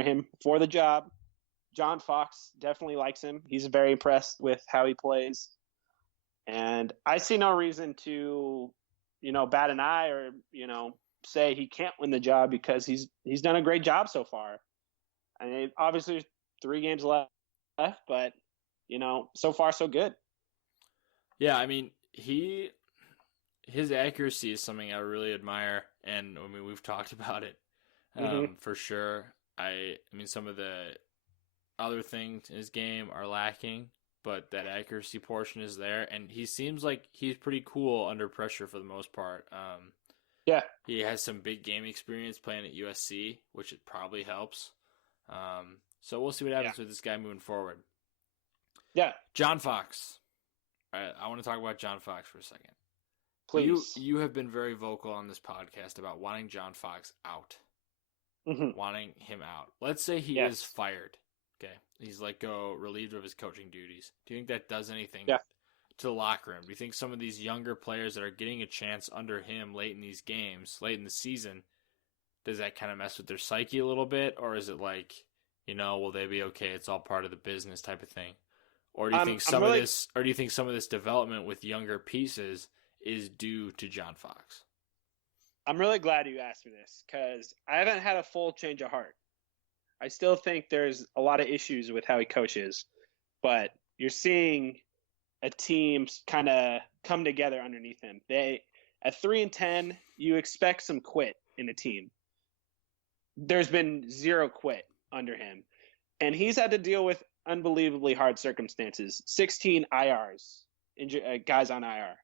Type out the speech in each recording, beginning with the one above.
him for the job. John Fox definitely likes him. He's very impressed with how he plays. And I see no reason to, bat an eye or, say he can't win the job because he's done a great job so far. I mean, obviously there's 3 games left, but, so far so good. Yeah, I mean, his accuracy is something I really admire, and I mean we've talked about it for sure. I mean some of the other things in his game are lacking, but that accuracy portion is there, and he seems like he's pretty cool under pressure for the most part. Yeah, he has some big game experience playing at USC, which it probably helps. So we'll see what happens with this guy moving forward. Yeah, John Fox. All right, I want to talk about John Fox for a second. please. You have been very vocal on this podcast about wanting John Fox out. Wanting him out. Let's say he is fired. Okay. He's let go, relieved of his coaching duties. Do you think that does anything to the locker room? Do you think some of these younger players that are getting a chance under him late in these games, late in the season, does that kind of mess with their psyche a little bit? Or is it like, will they be okay? It's all part of the business type of thing. Or do you think some of this development with younger pieces is due to John Fox? I'm really glad you asked me this because I haven't had a full change of heart. I still think there's a lot of issues with how he coaches, but you're seeing a team kind of come together underneath him. At 3-10, you expect some quit in a team. There's been 0 quit under him, and he's had to deal with unbelievably hard circumstances. 16 IRs, guys on IR.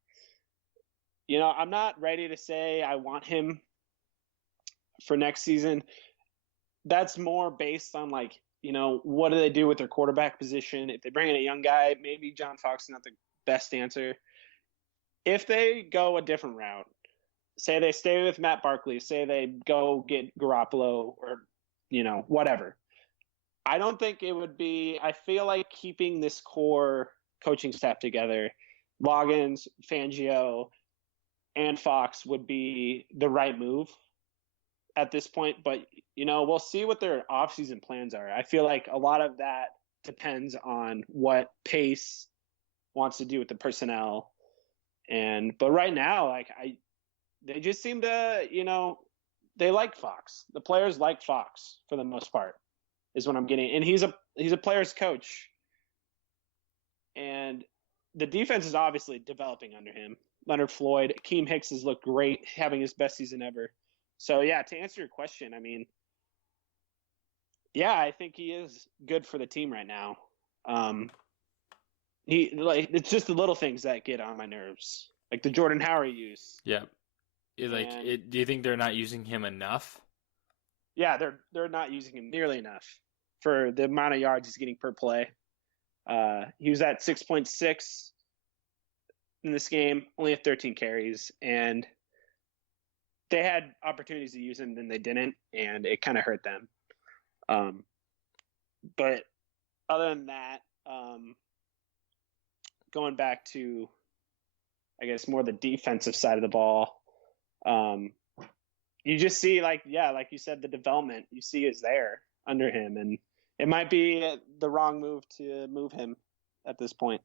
I'm not ready to say I want him for next season. That's more based on what do they do with their quarterback position? If they bring in a young guy, maybe John Fox is not the best answer. If they go a different route, say they stay with Matt Barkley, say they go get Garoppolo or, whatever. I don't think it would be – I feel like keeping this core coaching staff together, Loggins, Fangio, and Fox would be the right move at this point. But, we'll see what their offseason plans are. I feel like a lot of that depends on what Pace wants to do with the personnel. But right now, they just seem to, they like Fox. The players like Fox for the most part is what I'm getting. And he's a player's coach. And the defense is obviously developing under him. Leonard Floyd, Akeem Hicks has looked great, having his best season ever. So, to answer your question, I mean, I think he is good for the team right now. It's just the little things that get on my nerves, like the Jordan Howard use. Yeah. Do you think they're not using him enough? Yeah, they're not using him nearly enough for the amount of yards he's getting per play. He was at 6.6 in this game, only had 13 carries, and they had opportunities to use him, then they didn't, and it kind of hurt them. But other than that, going back to, I guess, more the defensive side of the ball, you just see, like you said, the development you see is there under him, and it might be the wrong move to move him at this point.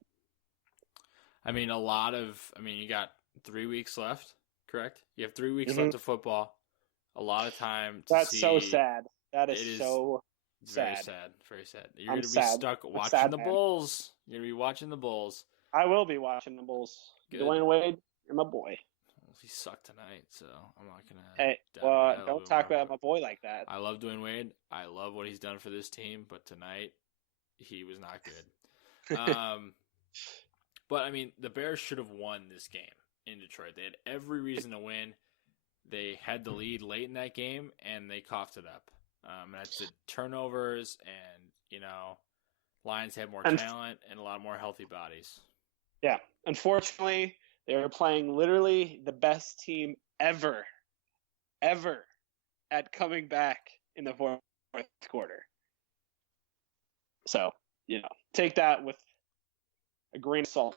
I mean, you got 3 weeks left, correct? You have 3 weeks left of football. A lot of time to see. That's so sad. That is so sad. Very sad. Very sad. You're going to be stuck watching the Bulls. You're going to be watching the Bulls. I will be watching the Bulls. Good. Dwayne Wade, you're my boy. Well, he sucked tonight, so I'm not going to. Hey, don't talk about my boy like that. I love Dwayne Wade. I love what he's done for this team, but tonight he was not good. But, I mean, the Bears should have won this game in Detroit. They had every reason to win. They had the lead late in that game, and they coughed it up. And that's the turnovers, and, Lions had more talent and a lot more healthy bodies. Yeah. Unfortunately, they were playing literally the best team ever at coming back in the fourth quarter. So, take that with a grain of salt.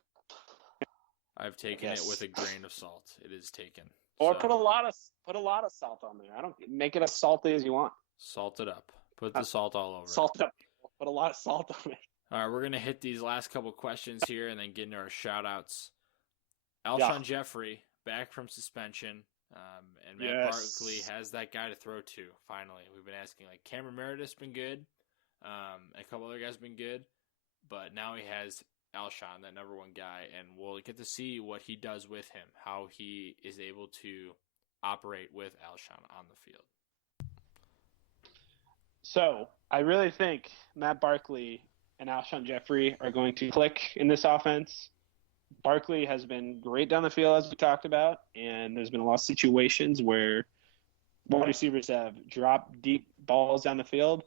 I've taken it with a grain of salt. It is taken. Or put a lot of salt on there. I don't make it as salty as you want. Salt it up. Put the salt all over salt up. Put a lot of salt on it. All right, we're going to hit these last couple questions here and then get into our shout-outs. Alshon Jeffrey, back from suspension, and Matt Barkley has that guy to throw to, finally. We've been asking, like, Cameron Meredith's been good. A couple other guys have been good. But now he has Alshon, that number one guy, and we'll get to see what he does with him, how he is able to operate with Alshon on the field. So, I really think Matt Barkley and Alshon Jeffrey are going to click in this offense. Barkley has been great down the field, as we talked about, and there's been a lot of situations where wide receivers have dropped deep balls down the field.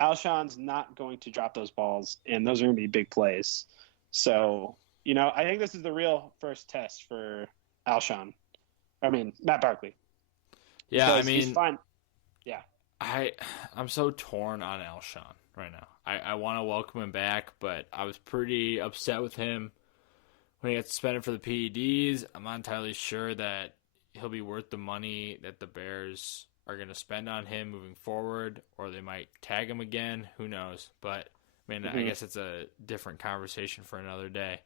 Alshon's not going to drop those balls, and those are going to be big plays. So, I think this is the real first test for Matt Barkley. Yeah, because he's fine. Yeah. I'm so torn on Alshon right now. I want to welcome him back, but I was pretty upset with him when he got suspended for the PEDs. I'm not entirely sure that he'll be worth the money that the Bears are going to spend on him moving forward, or they might tag him again. Who knows? But, I guess it's a different conversation for another day.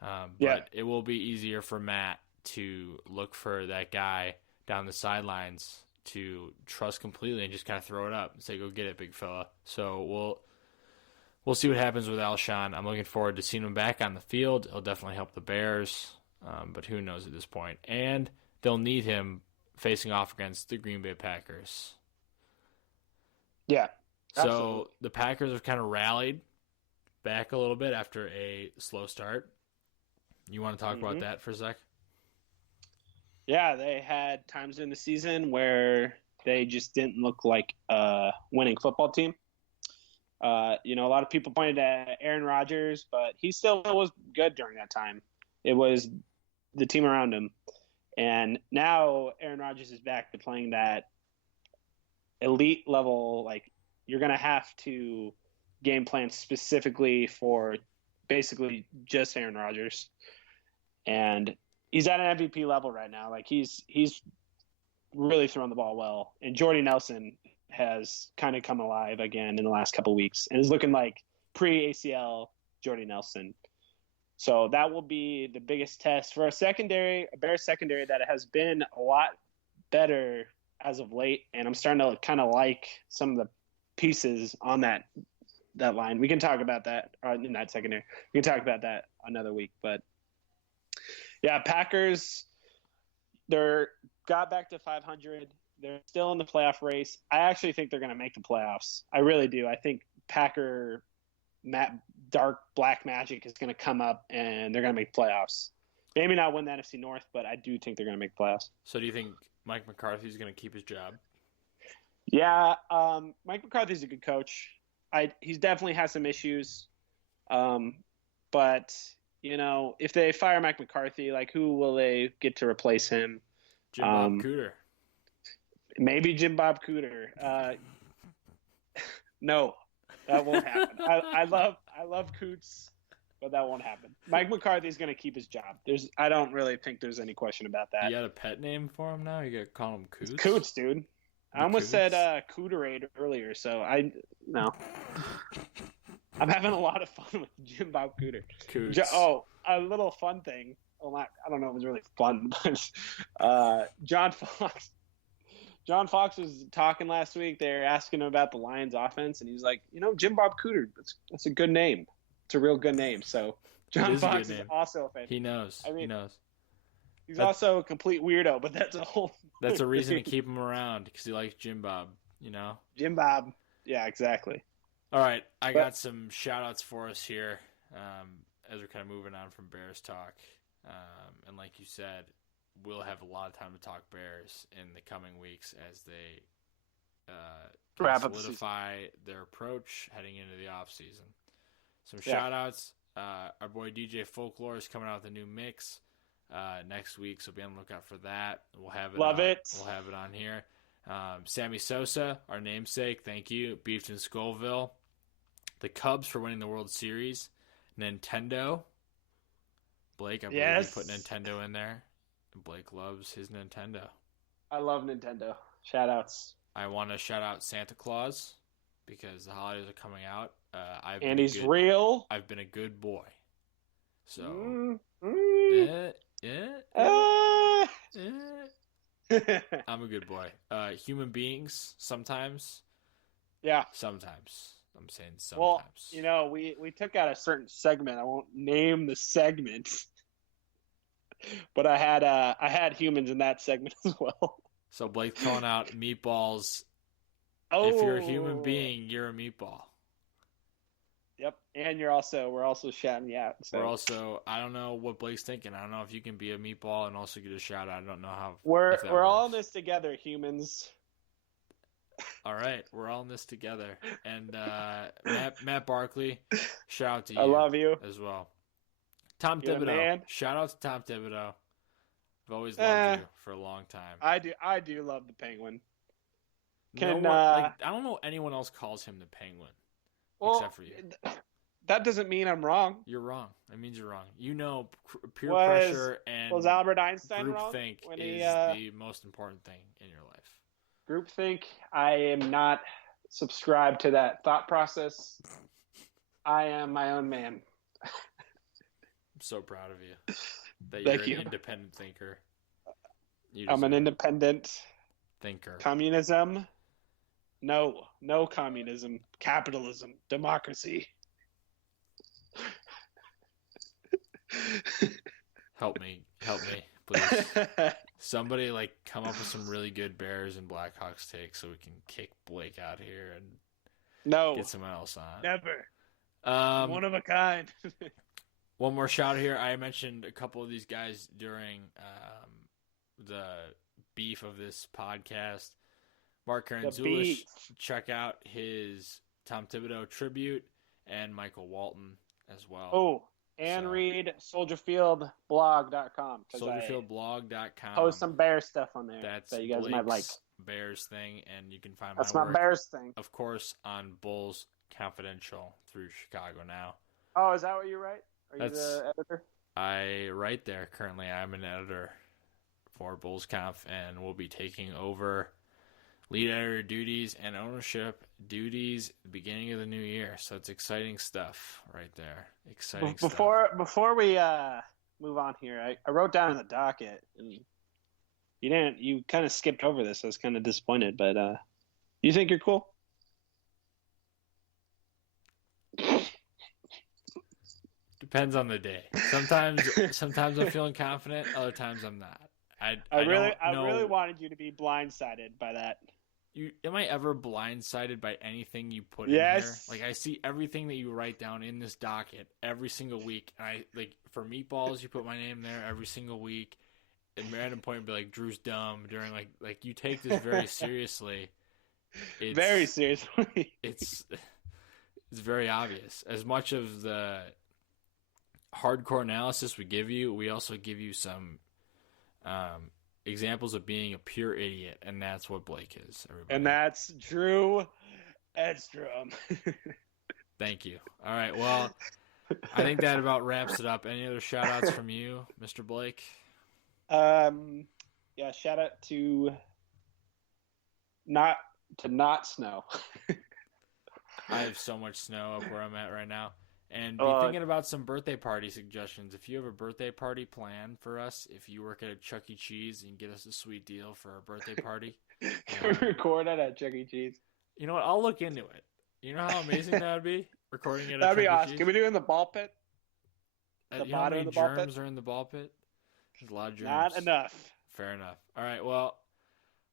But it will be easier for Matt to look for that guy down the sidelines to trust completely and just kind of throw it up and say, go get it, big fella. So we'll see what happens with Alshon. I'm looking forward to seeing him back on the field. He'll definitely help the Bears, but who knows at this point. And they'll need him facing off against the Green Bay Packers. Yeah, absolutely. So the Packers have kind of rallied back a little bit after a slow start. You want to talk about that for a sec? Yeah, they had times in the season where they just didn't look like a winning football team. A lot of people pointed at Aaron Rodgers, but he still was good during that time. It was the team around him. And now Aaron Rodgers is back to playing that elite level. Like, you're going to have to game plan specifically for basically just Aaron Rodgers. And he's at an MVP level right now. Like, he's really throwing the ball well. And Jordy Nelson has kind of come alive again in the last couple of weeks and is looking like pre-ACL Jordy Nelson. So that will be the biggest test for a Bears secondary that has been a lot better as of late. And I'm starting to kind of like some of the pieces on that line. We can talk about that in that secondary. We can talk about that another week. But yeah, Packers, they're got back to 500. They're still in the playoff race. I actually think they're going to make the playoffs. I really do. I think dark black magic is going to come up and they're going to make playoffs. Maybe not win the NFC North, but I do think they're going to make playoffs. So do you think Mike McCarthy's going to keep his job? Yeah, Mike McCarthy's a good coach. He definitely has some issues. But, if they fire Mike McCarthy, like, who will they get to replace him? Jim Bob Cooter. Maybe Jim Bob Cooter. No, that won't happen. I love Coots, but that won't happen. Mike McCarthy's going to keep his job. I don't really think there's any question about that. You got a pet name for him now? You got to call him Coots? It's Coots, dude. I almost said Cooterade earlier, so no. I'm having a lot of fun with Jim Bob Cooter. Coots. A little fun thing. Well, I don't know if it was really fun, but John Fox. John Fox was talking last week. They were asking him about the Lions offense, and he was like, Jim Bob Cooter, that's a good name. It's a real good name. So John Fox is also a fan. He knows. He knows. He's also a complete weirdo, but that's That's a reason to keep him around, because he likes Jim Bob, Jim Bob. Yeah, exactly. All right, I got some shout-outs for us here as we're kind of moving on from Bears talk. And like you said, we'll have a lot of time to talk Bears in the coming weeks as they solidify their approach heading into the offseason. Some shout-outs. Our boy DJ Folklore is coming out with a new mix next week, so be on the lookout for that. We'll have it. We'll have it on here. Sammy Sosa, our namesake, thank you. Beefed in Scoville. The Cubs for winning the World Series. Nintendo. Blake, I believe you put Nintendo in there. Blake loves his Nintendo. I love Nintendo. Shout outs. I want to shout out Santa Claus. because the holidays are coming out. He's real. I've been a good boy. So, I'm a good boy. Human beings, sometimes. Yeah. Sometimes. I'm saying sometimes. Well, we took out a certain segment. I won't name the segment. But I had humans in that segment as well. So Blake's calling out meatballs. Oh. If you're a human being, you're a meatball. Yep, and we're also shouting you out. So. We're also, I don't know what Blake's thinking. I don't know if you can be a meatball and also get a shout out. I don't know how. We're all in this together, humans. All right, we're all in this together. And Matt Barkley, shout out to you. I love you as well. Tom Thibodeau, shout out to Tom Thibodeau. I've always loved you for a long time. I do love the Penguin. I don't know anyone else calls him the Penguin. Except for you. That doesn't mean I'm wrong. You're wrong. That means you're wrong. Peer pressure and was Albert Einstein groupthink is the most important thing in your life. Groupthink, I am not subscribed to that thought process. I am my own man. I'm so proud of you that you're an independent thinker. I'm an independent thinker. Communism? No communism. Capitalism. Democracy. Help me, please. Somebody come up with some really good Bears and Blackhawks takes so we can kick Blake out here and get someone else on. Never. One of a kind. One more shout here. I mentioned a couple of these guys during the beef of this podcast. Mark Karanzulis, check out his Tom Thibodeau tribute, and Michael Walton as well. Oh, and read soldierfieldblog.com. Soldierfieldblog.com. Post some Bears stuff on there that you guys Blake's might like. Bears thing, and you can find my work, Bears thing. Of course, on Bulls Confidential through Chicago Now. Oh, is that what you write? Are you the editor? I write there currently. I'm an editor for Bulls Conf, and we'll be taking over lead editor duties and ownership duties at the beginning of the new year. So it's exciting stuff right there. Exciting stuff. Before we move on here, I wrote down in the docket, and you kind of skipped over this. I was kind of disappointed, but you think you're cool? Depends on the day. Sometimes I'm feeling confident, other times I'm not. I really wanted you to be blindsided by that. Am I ever blindsided by anything you put in here? I see everything that you write down in this docket every single week. And for meatballs, you put my name there every single week. And random point would be Drew's dumb during you take this very seriously. Very seriously. It's very obvious. As much of the hardcore analysis we give you, we also give you some examples of being a pure idiot, and that's what Blake is. Everybody. And that's Drew Edstrom. Thank you. All right, well, I think that about wraps it up. Any other shout-outs from you, Mr. Blake? Yeah, shout out to not snow. I have so much snow up where I'm at right now. And be thinking about some birthday party suggestions. If you have a birthday party planned for us, if you work at a Chuck E. Cheese and get us a sweet deal for our birthday party. Can we record at a Chuck E. Cheese? You know what? I'll look into it. You know how amazing that would be? Recording at a That'd Chuck be awesome. E. Cheese? Can we do it in the ball pit? You know how many germs are in the ball pit? There's a lot of germs. Not enough. Fair enough. All right, well,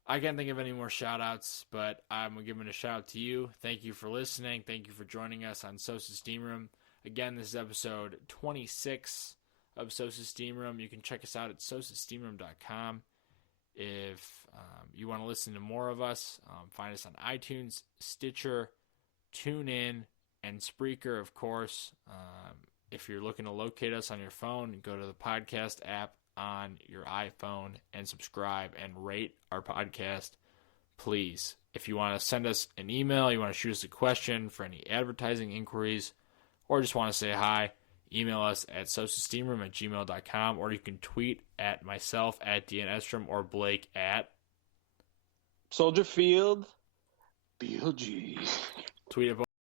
I can't think of any more shout-outs, but I'm going to give a shout-out to you. Thank you for listening. Thank you for joining us on Sosa's Steam Room. Again, this is episode 26 of Sosa's Steam Room. You can check us out at sosasteamroom.com. If you want to listen to more of us, find us on iTunes, Stitcher, TuneIn, and Spreaker, of course. If you're looking to locate us on your phone, go to the podcast app on your iPhone and subscribe and rate our podcast, please. If you want to send us an email, you want to shoot us a question for any advertising inquiries, or just want to say hi, email us at sosasteamroom@gmail.com, or you can tweet at myself at DN Estrom or Blake at Soldier Field BLG. Tweet it.